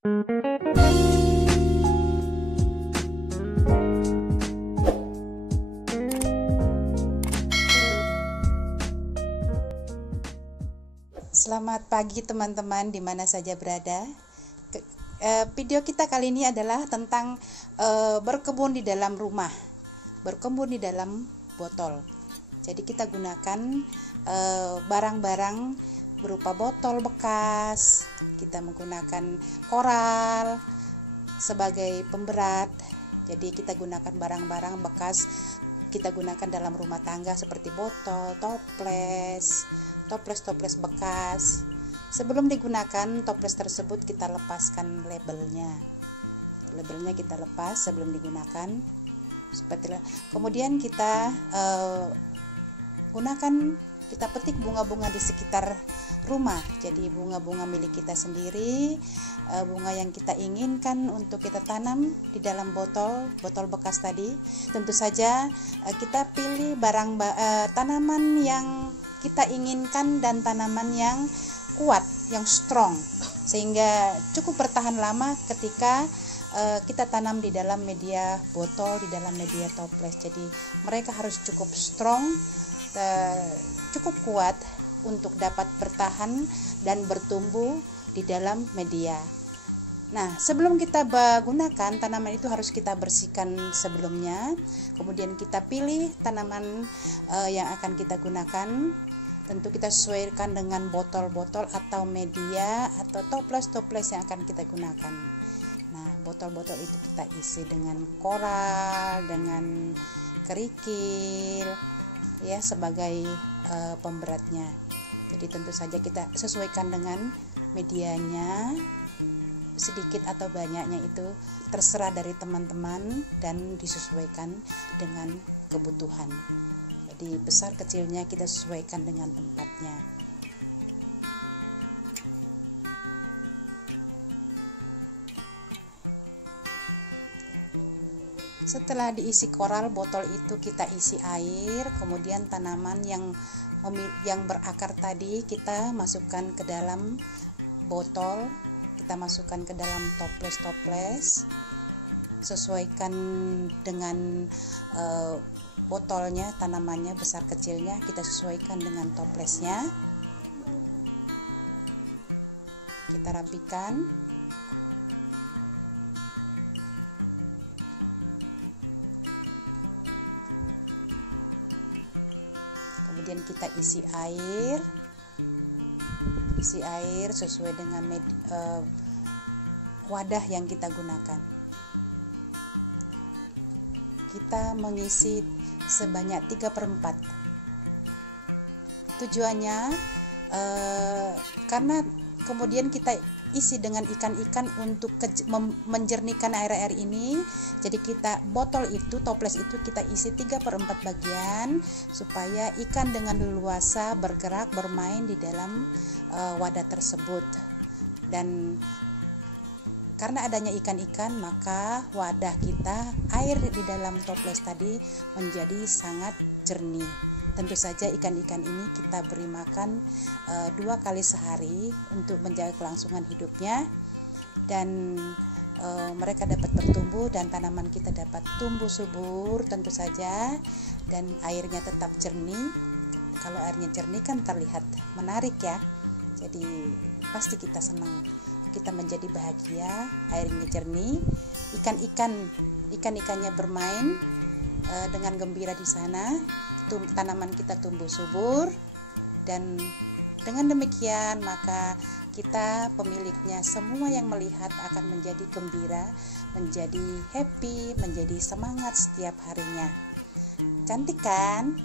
Selamat pagi teman-teman di mana saja berada. Video kita kali ini adalah tentang berkebun di dalam rumah, berkebun di dalam botol. Jadi kita gunakan barang-barang berupa botol bekas, kita menggunakan koral sebagai pemberat. Jadi kita gunakan barang-barang bekas, kita gunakan dalam rumah tangga seperti botol, toples bekas. Sebelum digunakan toples tersebut kita lepaskan labelnya kita lepas sebelum digunakan. Kemudian kita kita petik bunga-bunga di sekitar rumah. Jadi bunga-bunga milik kita sendiri, bunga yang kita inginkan untuk kita tanam di dalam botol bekas tadi. Tentu saja kita pilih tanaman yang kita inginkan dan tanaman yang kuat, yang strong, sehingga cukup bertahan lama ketika kita tanam di dalam media botol, di dalam media toples. Jadi mereka harus cukup strong, cukup kuat untuk dapat bertahan dan bertumbuh di dalam media. Nah, sebelum kita gunakan tanaman itu harus kita bersihkan sebelumnya. Kemudian kita pilih tanaman yang akan kita gunakan. Tentu kita sesuaikan dengan botol-botol atau media atau toples-toples yang akan kita gunakan. Nah, botol-botol itu kita isi dengan koral, dengan kerikil, ya, sebagai pemberatnya. Jadi tentu saja kita sesuaikan dengan medianya, sedikit atau banyaknya itu terserah dari teman-teman dan disesuaikan dengan kebutuhan. Jadi besar kecilnya kita sesuaikan dengan tempatnya. Setelah diisi koral, botol itu kita isi air, kemudian tanaman yang berakar tadi kita masukkan ke dalam botol, kita masukkan ke dalam toples, sesuaikan dengan botolnya, tanamannya besar kecilnya kita sesuaikan dengan toplesnya. Kita rapikan. Kemudian kita isi air sesuai dengan wadah yang kita gunakan. Kita mengisi sebanyak 3/4. Tujuannya karena kemudian kita isi dengan ikan-ikan untuk menjernihkan air-air ini. Jadi toples itu kita isi 3/4 bagian supaya ikan dengan leluasa bergerak, bermain di dalam wadah tersebut. Dan karena adanya ikan-ikan, maka wadah kita, air di dalam toples tadi menjadi sangat jernih. Tentu saja ikan-ikan ini kita beri makan 2 kali sehari untuk menjaga kelangsungan hidupnya, dan mereka dapat bertumbuh dan tanaman kita dapat tumbuh subur tentu saja, dan airnya tetap jernih. Kalau airnya jernih kan terlihat menarik ya, jadi pasti kita senang, kita menjadi bahagia. Airnya jernih, ikan-ikannya bermain dengan gembira di sana, tanaman kita tumbuh subur, dan dengan demikian maka kita pemiliknya, semua yang melihat akan menjadi gembira, menjadi happy, menjadi semangat setiap harinya. Cantik kan?